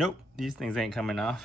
Nope, these things ain't coming off.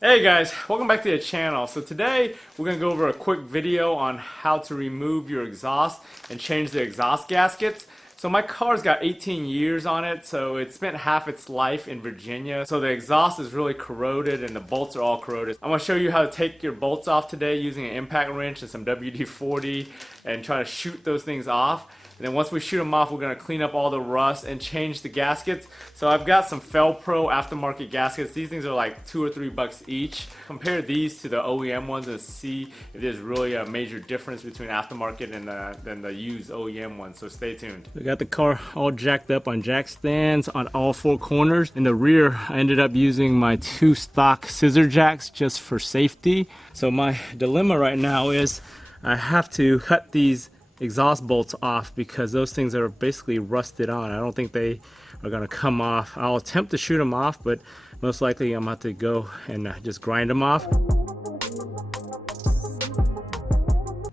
Hey guys, welcome back to the channel. So today we're going to go over a quick video on how to remove your exhaust and change the exhaust gaskets. So my car's got 18 years on it, so it spent half its life in Virginia. So the exhaust is really corroded and the bolts are all corroded. I'm going to show you how to take your bolts off today using an impact wrench and some WD-40 and try to shoot those things off. And then once we shoot them off, we're going to clean up all the rust and change the gaskets. So I've got some Fel-Pro aftermarket gaskets. These things are like $2 or $3 each. Compare these to the OEM ones and see if there's really a major difference between aftermarket and the used OEM ones. So stay tuned. We got the car all jacked up on jack stands on all four corners. In the rear, I ended up using my 2 stock scissor jacks just for safety. So my dilemma right now is I have to cut these exhaust bolts off because those things are basically rusted on. I don't think they are going to come off. I'll attempt to shoot them off, but most likely I'm going to have to go and just grind them off.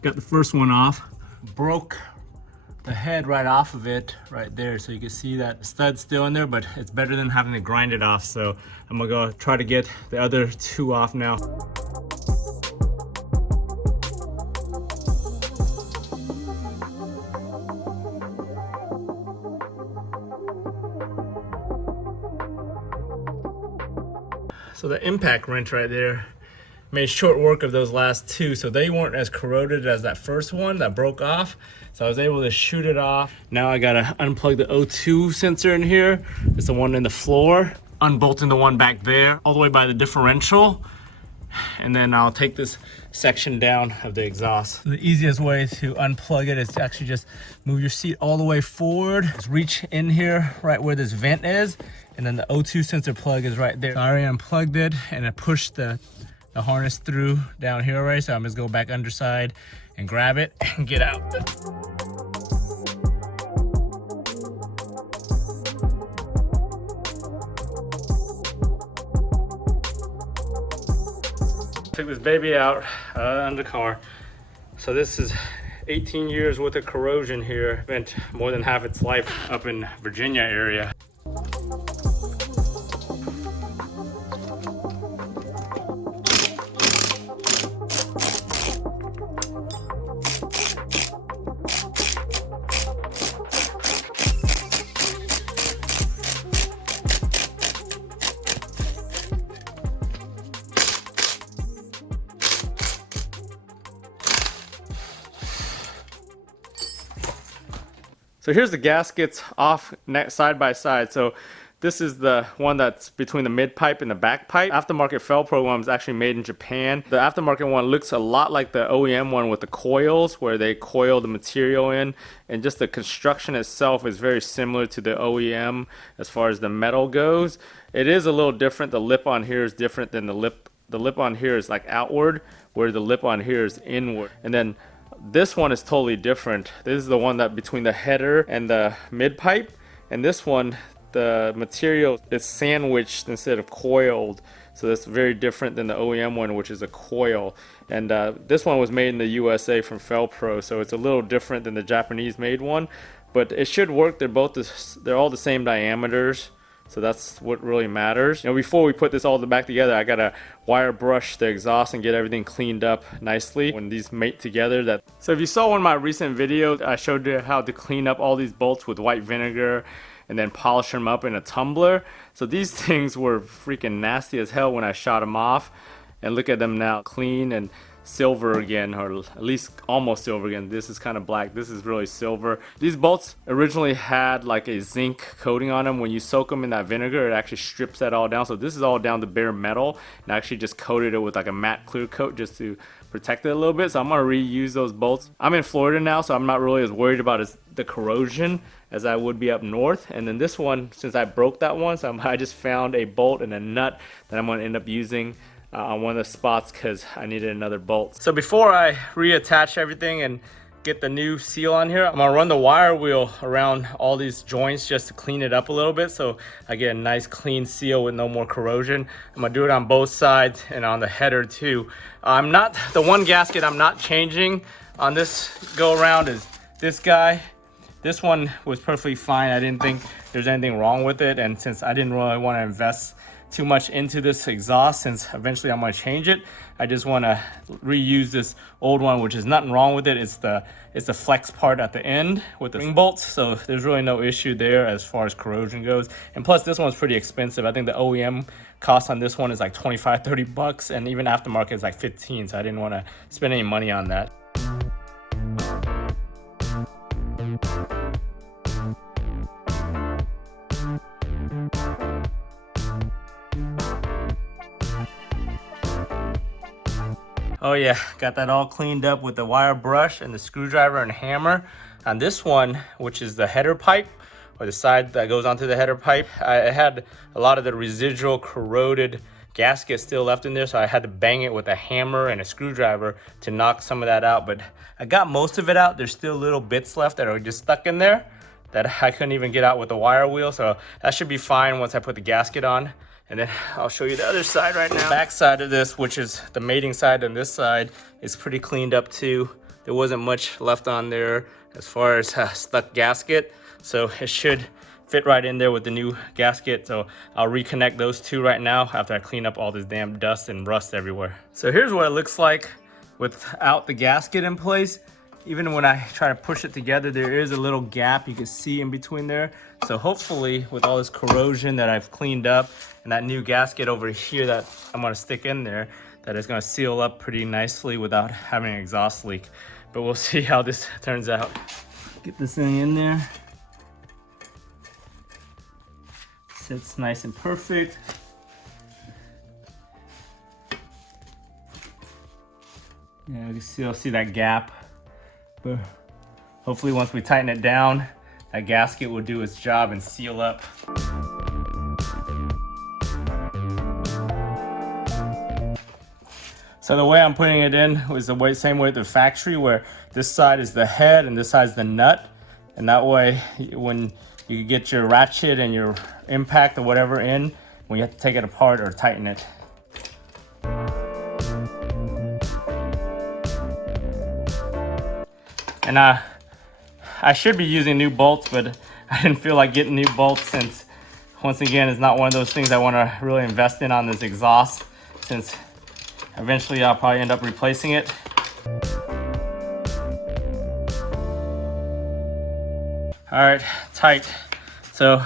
Got the first one off. Broke the head right off of it right there, so you can see that stud's still in there, but it's better than having to grind it off. So I'm gonna go try to get the other 2 off now. So the impact wrench right there made short work of those last 2, so they weren't as corroded as that first one that broke off. So I was able to shoot it off. Now I gotta unplug the O2 sensor in here. It's the one in the floor. Unbolting the one back there, all the way by the differential. And then I'll take this section down of the exhaust. The easiest way to unplug it is to actually just move your seat all the way forward. Just reach in here right where this vent is. And then the O2 sensor plug is right there. So I already unplugged it and I pushed the harness through down here already. So I'm just go back underside and grab it and get out. Took this baby out on the car. So this is 18 years worth of corrosion here. Spent more than half its life up in Virginia area. So here's the gaskets off side by side. So this is the one that's between the mid pipe and the back pipe. Aftermarket Fel-Pro one was actually made in Japan. The aftermarket one looks a lot like the OEM one with the coils, where they coil the material in, and just the construction itself is very similar to the OEM as far as the metal goes. It is a little different. The lip on here is different than the lip. The lip on here is like outward, where the lip on here is inward. And then this one is totally different. This is the one that between the header and the mid pipe, and this one, the material is sandwiched instead of coiled. So that's very different than the OEM one, which is a coil. And this one was made in the USA from Fel-Pro, so it's a little different than the Japanese made one, but it should work. They're all the same diameters. So that's what really matters. You know, before we put this all back together, I gotta wire brush the exhaust and get everything cleaned up nicely when these mate together. So if you saw one of my recent videos, I showed you how to clean up all these bolts with white vinegar and then polish them up in a tumbler. So these things were freaking nasty as hell when I shot them off. And look at them now, clean and silver again, or at least almost silver again. This is kind of black, this is really silver. These bolts originally had like a zinc coating on them. When you soak them in that vinegar, it actually strips that all down. So this is all down to bare metal, and I actually just coated it with like a matte clear coat just to protect it a little bit. So I'm gonna reuse those bolts. I'm in Florida now, so I'm not really as worried about the corrosion as I would be up north. And then this one, since I broke that one, so I just found a bolt and a nut that I'm gonna end up using on one of the spots because I needed another bolt. So before I reattach everything and get the new seal on here, I'm gonna run the wire wheel around all these joints just to clean it up a little bit so I get a nice clean seal with no more corrosion. I'm gonna do it on both sides and on the header too. The one gasket I'm not changing on this go around is this guy. This one was perfectly fine. I didn't think there's anything wrong with it, and since I didn't really want to invest too much into this exhaust, since eventually I'm going to change it, I just want to reuse this old one, which is nothing wrong with it. It's the flex part at the end with the ring bolts, so there's really no issue there as far as corrosion goes. And plus this one's pretty expensive. I think the OEM cost on this one is like 25-30 bucks, and even aftermarket is like 15, so I didn't want to spend any money on that. Oh yeah, got that all cleaned up with the wire brush and the screwdriver and hammer. On this one, which is the header pipe, or the side that goes onto the header pipe, I had a lot of the residual corroded gasket still left in there, so I had to bang it with a hammer and a screwdriver to knock some of that out. But I got most of it out. There's still little bits left that are just stuck in there that I couldn't even get out with the wire wheel, so that should be fine once I put the gasket on. And then I'll show you the other side right now. Back side of this, which is the mating side, on this side is pretty cleaned up too. There wasn't much left on there as far as stuck gasket, so it should fit right in there with the new gasket. So I'll reconnect those two right now after I clean up all this damn dust and rust everywhere. So here's what it looks like without the gasket in place. Even when I try to push it together, there is a little gap you can see in between there. So hopefully with all this corrosion that I've cleaned up and that new gasket over here that I'm gonna stick in there, that is gonna seal up pretty nicely without having an exhaust leak. But we'll see how this turns out. Get this thing in there. Sits nice and perfect. Yeah, you can still see that gap. But hopefully once we tighten it down, that gasket will do its job and seal up. So the way I'm putting it in was the same way at the factory, where this side is the head and this side is the nut. And that way, when you get your ratchet and your impact or whatever in, when you have to take it apart or tighten it. And I should be using new bolts, but I didn't feel like getting new bolts since, once again, it's not one of those things I want to really invest in on this exhaust, since eventually I'll probably end up replacing it. All right, tight. So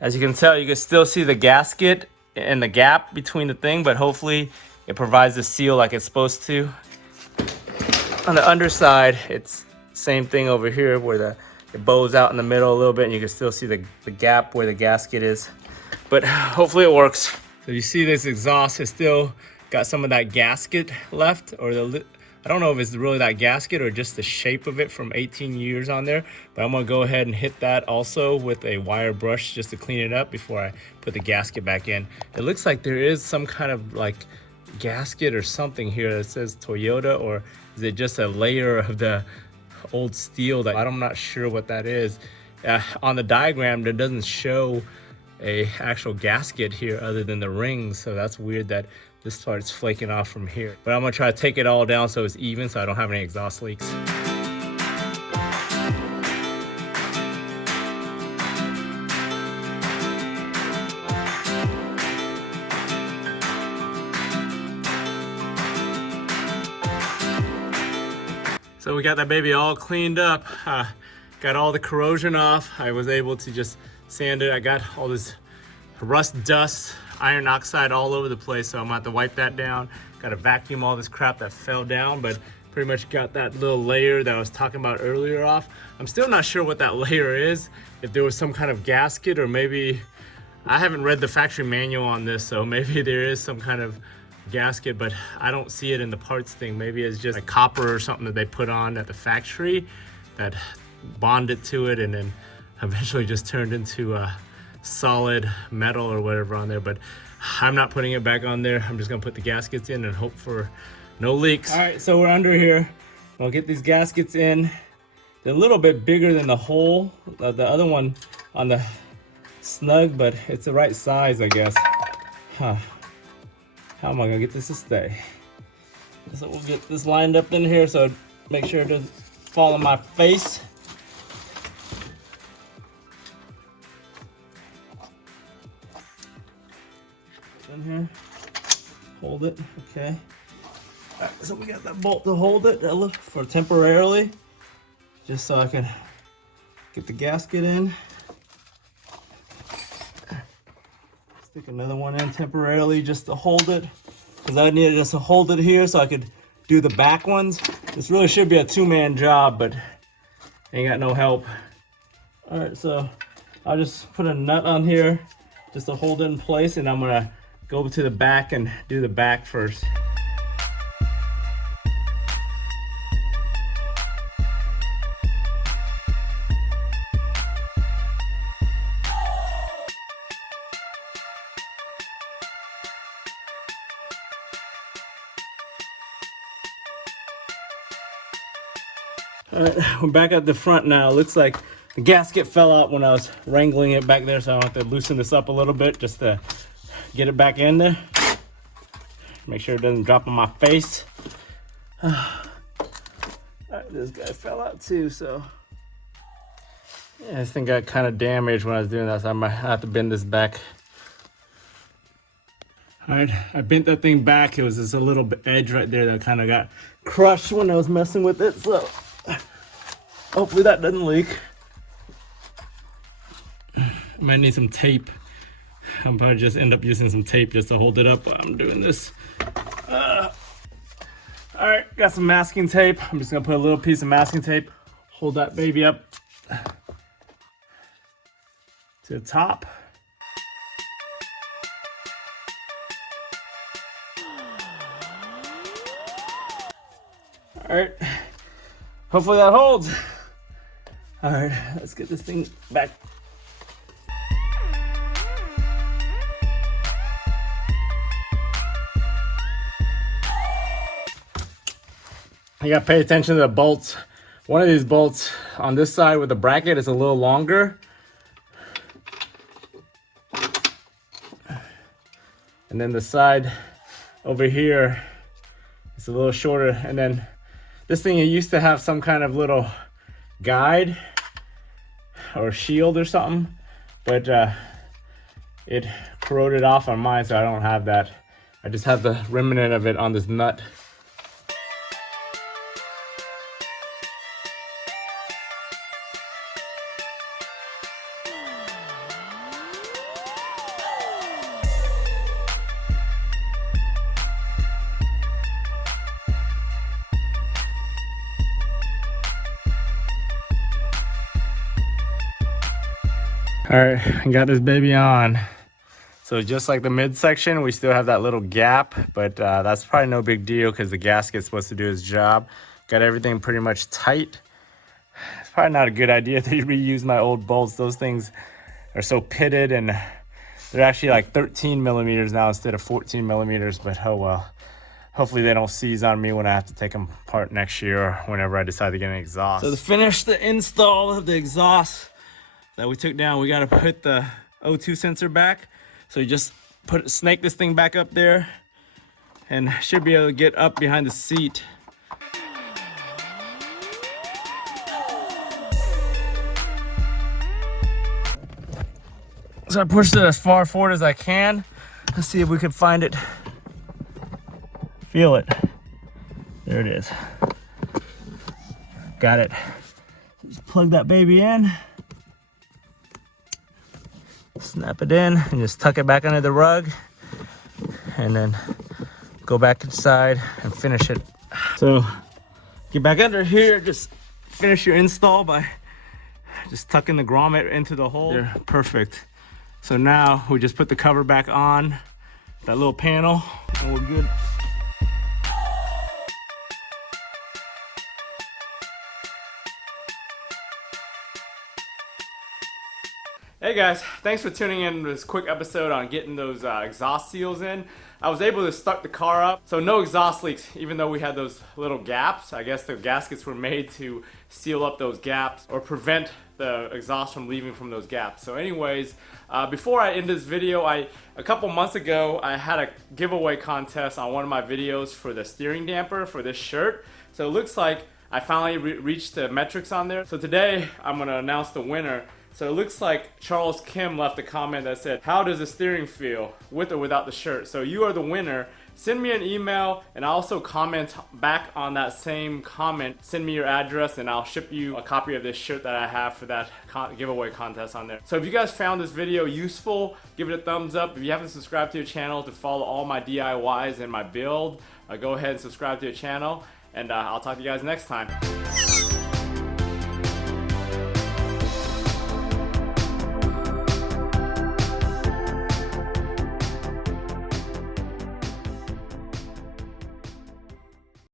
as you can tell, you can still see the gasket and the gap between the thing, but hopefully it provides the seal like it's supposed to. On the underside, it's same thing over here where it bows out in the middle a little bit, and you can still see the gap where the gasket is. But hopefully it works. So you see this exhaust has still got some of that gasket left, or I don't know if it's really that gasket or just the shape of it from 18 years on there, but I'm gonna go ahead and hit that also with a wire brush just to clean it up before I put the gasket back in. It looks like there is some kind of like gasket or something here that says Toyota, or is it just a layer of the old steel that I'm not sure what that is. On the diagram, there doesn't show a actual gasket here other than the rings, so that's weird that this part's flaking off from here. But I'm gonna try to take it all down so it's even, so I don't have any exhaust leaks. So we got that baby all cleaned up, got all the corrosion off. I was able to just sand it. I got all this rust dust, iron oxide all over the place, so I'm gonna have to wipe that down. Got to vacuum all this crap that fell down, but pretty much got that little layer that I was talking about earlier off. I'm still not sure what that layer is, if there was some kind of gasket, or maybe, I haven't read the factory manual on this, so maybe there is some kind of gasket, but I don't see it in the parts thing. Maybe it's just a copper or something that they put on at the factory that bonded to it and then eventually just turned into a solid metal or whatever on there. But I'm not putting it back on there. I'm just gonna put the gaskets in and hope for no leaks. All right, so we're under here. I'll get these gaskets in. They're a little bit bigger than the hole, the other one on the snug, but it's the right size, I guess. Huh. How am I gonna get this to stay? So we'll get this lined up in here so make sure it doesn't fall on my face. In here, hold it, okay. All right, so we got that bolt to hold it for temporarily, just so I can get the gasket in. Stick another one in temporarily just to hold it, because I needed just to hold it here so I could do the back ones. This really should be a two-man job, but ain't got no help. All right, so I'll just put a nut on here just to hold it in place, and I'm gonna go to the back and do the back first. All right, we're back at the front now. Looks like the gasket fell out when I was wrangling it back there, so I have to loosen this up a little bit just to get it back in there. Make sure it doesn't drop on my face. All right, this guy fell out too, so yeah, this thing got kind of damaged when I was doing that, so I might have to bend this back. All right, I bent that thing back. It was just a little edge right there that kind of got crushed when I was messing with it, so hopefully that doesn't leak. I might need some tape. I'll probably just end up using some tape just to hold it up while I'm doing this. All right, got some masking tape. I'm just gonna put a little piece of masking tape, hold that baby up to the top. All right, hopefully that holds. All right, let's get this thing back. You gotta pay attention to the bolts. One of these bolts on this side with the bracket is a little longer. And then the side over here is a little shorter. And then this thing, it used to have some kind of little guide or shield or something, but it corroded off on mine, so I don't have that. I just have the remnant of it on this nut. All right, I got this baby on. So just like the midsection, we still have that little gap, but that's probably no big deal because the gasket's supposed to do its job. Got everything pretty much tight. It's probably not a good idea to reuse my old bolts. Those things are so pitted, and they're actually like 13 millimeters now instead of 14 millimeters, but oh well. Hopefully they don't seize on me when I have to take them apart next year or whenever I decide to get an exhaust. So to finish the install of the exhaust that we took down, we got to put the O2 sensor back. So you just snake this thing back up there and should be able to get up behind the seat. So I pushed it as far forward as I can. Let's see if we can find it. Feel it. There it is. Got it. Just plug that baby in. Snap it in and just tuck it back under the rug, and then go back inside and finish it. So get back under here, just finish your install by just tucking the grommet into the hole. There, perfect. So now we just put the cover back on that little panel and we're good. Hey guys, thanks for tuning in to this quick episode on getting those exhaust seals in. I was able to start the car up, so no exhaust leaks even though we had those little gaps. I guess the gaskets were made to seal up those gaps or prevent the exhaust from leaving from those gaps. So anyways, before I end this video, a couple months ago I had a giveaway contest on one of my videos for the steering damper for this shirt. So it looks like I finally reached the metrics on there. So today I'm going to announce the winner. So it looks like Charles Kim left a comment that said, how does the steering feel with or without the shirt? So you are the winner. Send me an email and I'll also comment back on that same comment. Send me your address and I'll ship you a copy of this shirt that I have for that giveaway contest on there. So if you guys found this video useful, give it a thumbs up. If you haven't subscribed to the channel to follow all my DIYs and my build, go ahead and subscribe to the channel. And I'll talk to you guys next time.